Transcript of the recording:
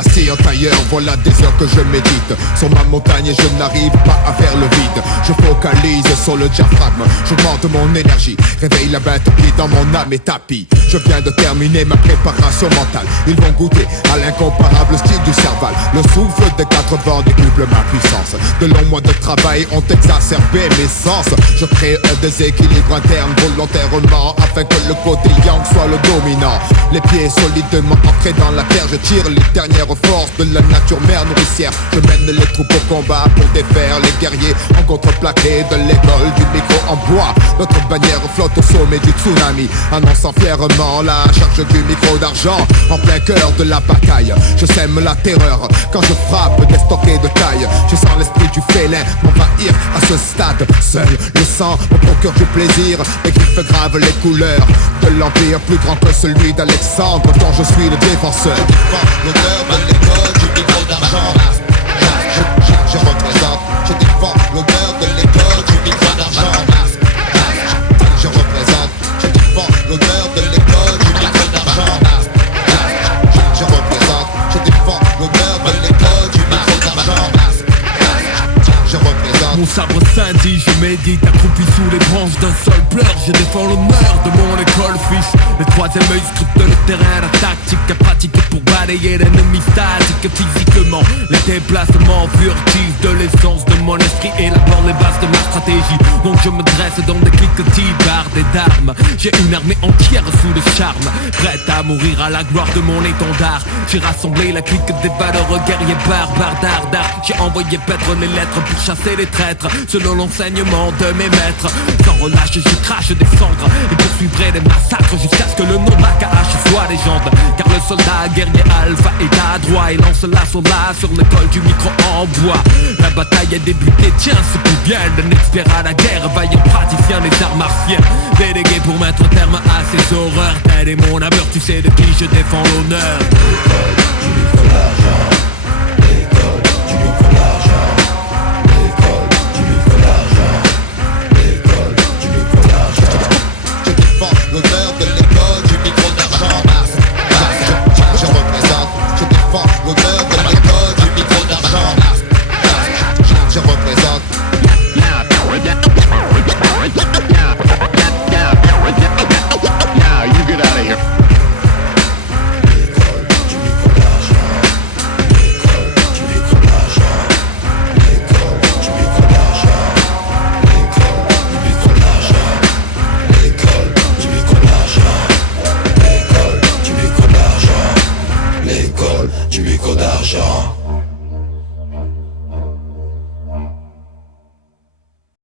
assis en tailleur, voilà des heures que je médite sur ma montagne et je n'arrive pas à faire le vide. Je focalise sur le diaphragme, j'augmente mon énergie, réveille la bête qui dans mon âme est tapis. Je viens de terminer ma préparation mentale. Ils vont goûter à l'incomparable style du Serval. Le souffle des 4 vents décuple ma puissance. De longs mois de travail ont exacerbé mes sens. Je crée un déséquilibre interne volontairement afin que le côté yang soit le dominant. Les pieds solidement ancrés dans la terre, je tire les dernières forces de la nature mère nourricière. Je mène les troupes au combat pour défaire les guerriers en contreplaqué de l'école du micro en bois. Notre bannière flotte au sommet du tsunami, annonçant fièrement la charge du micro d'argent. En plein cœur de la bataille, je sème la terreur quand je frappe des stockés de taille. Je sens l'esprit du félin m'envahir à ce stade. Seul le sang me procure du plaisir. Les griffes gravent les couleurs de l'empire plus grand que celui d'Alexandre dont je suis le défenseur. Je défends l'honneur de l'école du micro d'argent. Je représente, je défends l'honneur de l'école du micro d'argent. Je représente, je défends l'honneur de l'école du micro d'argent. Je représente, je défends l'honneur de l'école du micro d'argent. Je représente. Mon sabre scintille, je médite accroupi sous les branches d'un seul pleur. Je défends l'honneur de mon école fils. Le troisième œil scrute le terrain, la tactique à pratiquer pour balayer l'ennemi statique physiquement. Les déplacements furtifs de l'essence de mon esprit élabore les bases de ma stratégie. Donc je me dresse dans des cliquetis bardés d'armes. J'ai une armée entière sous le charme, prête à mourir à la gloire de mon étendard. J'ai rassemblé la clique des valeureux guerriers barbares d'art. J'ai envoyé paître les lettres pour chasser les traîtres, selon l'enseignement de mes maîtres. Sans relâche je crache des cendres et poursuivrai les massacres jusqu'à ce que le nom d'AKH soit légende. Car le soldat guerrier alpha est adroit et lance l'assaut là sur l'école du micro en bois. La bataille est débutée, tiens c'est plus bien d'un expert à la guerre, vaillant praticien des arts martiens, délégué pour mettre terme à ces horreurs. Tel est mon amour, tu sais de qui je défends l'honneur. L'école du micro d'argent.